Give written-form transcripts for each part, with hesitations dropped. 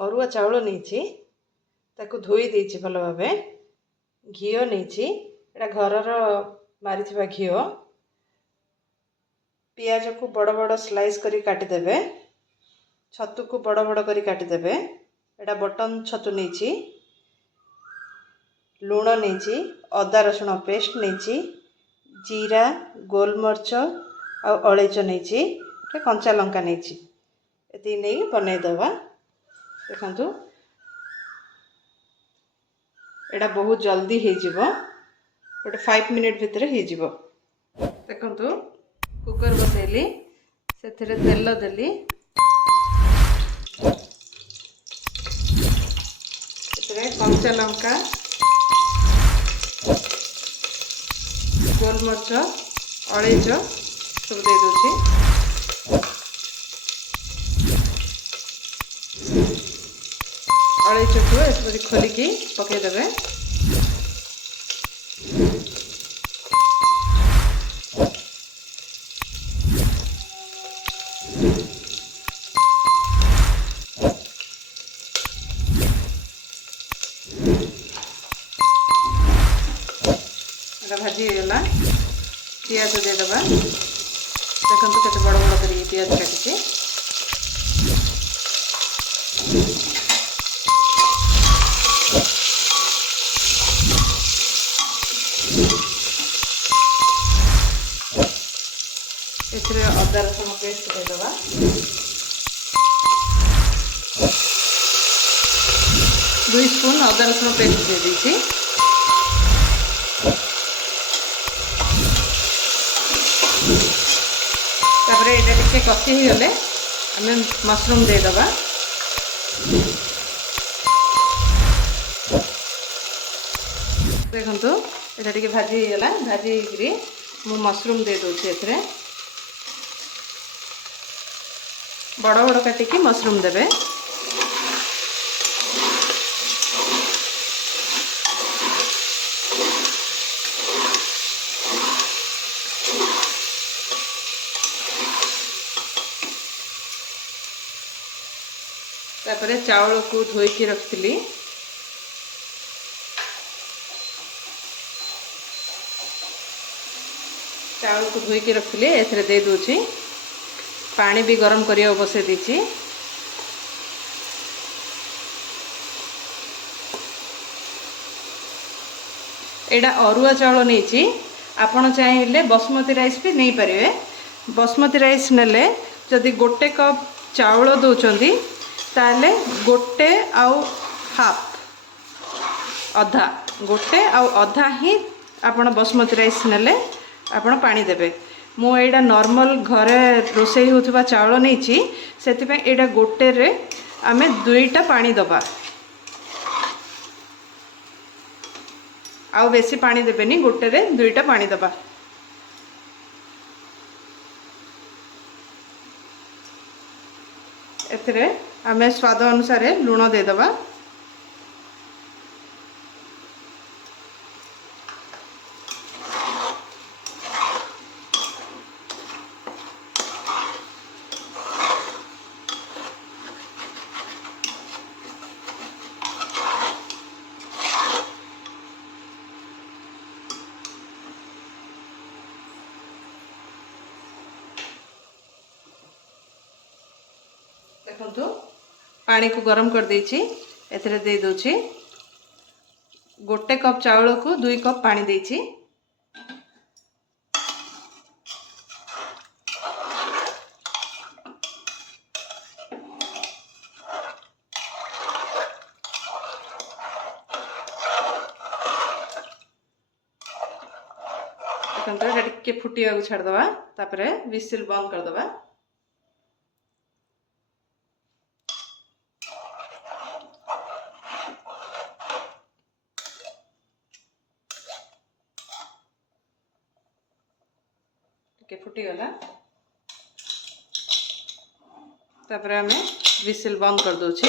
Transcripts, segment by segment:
अरुआ चाउल नहीं ताकू धोई देछि भल भाबे घीओ नहीं एटा घरर मारी घीओ पियाज को बड़ बड़ स्लाइस करी काटिदेबे छतु को बड़ बड़ करी काटिदेबे एटा बटन छतु नहीं लुण नहीं अदा रसुण पेस्ट नहीं जीरा गोलमर्च आ अलैच नहीं कंचा लंका नहीं ये नहीं बनईदबा देखु एटा बहुत जल्दी हो गोटे 5 मिनट भितर हो देखु कुकर बसैली से तेल देली कंचा लंका गोलमर्च अलैच सब दे दूची अलैच को एसपरी खोलिकी पकईदेवे भाजी होगा पियाज देदेबा देखो केते बड़ बड़ कर पियाज काटी एथिरे अदा रसुण पेस्ट देदेबा 2 स्पून अदा रसुण पेस्ट दे दीची तापर ये टिके कषि हो गले आम मशरूम देदेबा देखु ये टिके भाजी होगा भाजी मु मशरूम दे दूसरी एथरे बड़ बड़ काटिकी मशरूम देवे तापर चावल को धोईकी रखी चावल को धोईकी रखी एथरे दे दूची पानी भी गरम करिया बसे दीची एडा अरुआ चावल नहीं आपण चाहिए बासमती राइस भी नहीं पारे बासमती राइस नेले जदि गोटे कप चावल दौरान ताले गोटे आउ हाफ अधा गोटे आउ अधा ही आपण बासमती राइस नेले आपण पानी देबे मु एडा नॉर्मल घरे रोसई होतबा चावल नहीं से एडा गोटे रे आमे 2टा पानी दबा आउ बेसी पानी देबेनी गोटे रे 2टा पानी दबा एथरे आमे स्वाद अनुसार लुण देदेबा देखु पानी को गरम कर देछि एथरे दे दोछि गोटे कप चावल को 2 कप पानी देछि टिके फुटिया को छाड़ दबा तापर विसिल बंद कर दबा फुटीगला तापर आम विसिल बंद कर दूची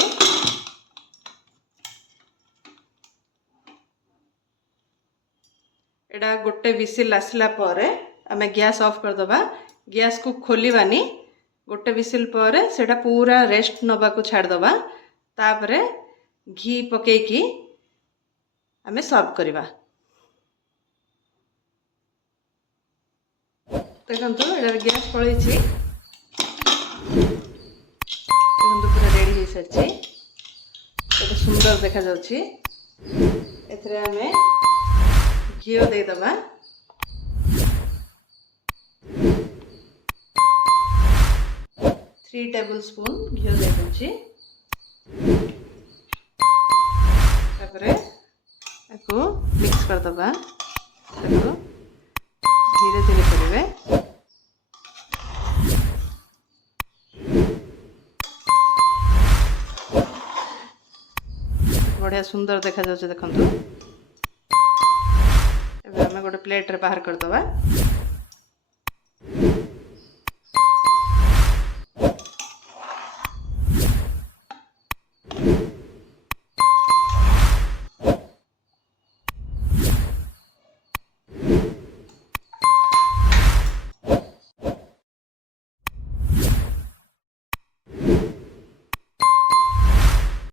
एडा गोटे विसिल आसला परे आम गैस ऑफ कर दबा गैस को खोलिबानी गोटे विसिल पर सेटा पूरा रेस्ट नबा को छाड़ दबा तापरे घी पकेकी आमे सर्व करवा। देखो ये गैस पलि पूरा रेडी हो सारी तो सुंदर देखा जाउछि। एथरे आमे घी देदबा 3 टेबलस्पून घी दे दूची। तापरे आपको मिक्स कर दबा। देखो धीरे धीरे करेंगे। बढ़िया सुंदर देखा जाउछि। देखंतु एबे हमें गोटे प्लेट रे बाहर कर दबा।